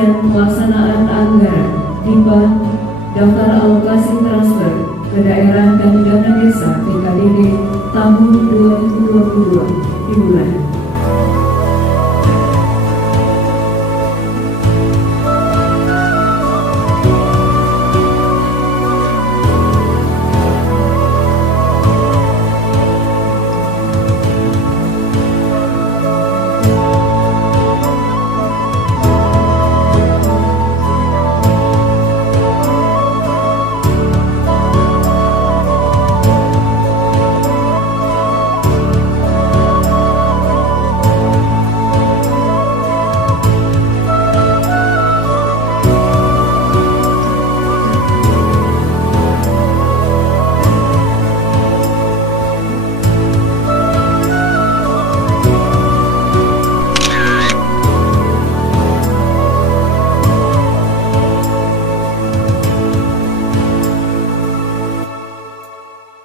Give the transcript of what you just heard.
Pengoperasian Pelaksanaan Anggaran (DIPA) Daftar Alokasi Transfer ke Daerah dan Dana Desa PKDD tahun 2022 dimulai.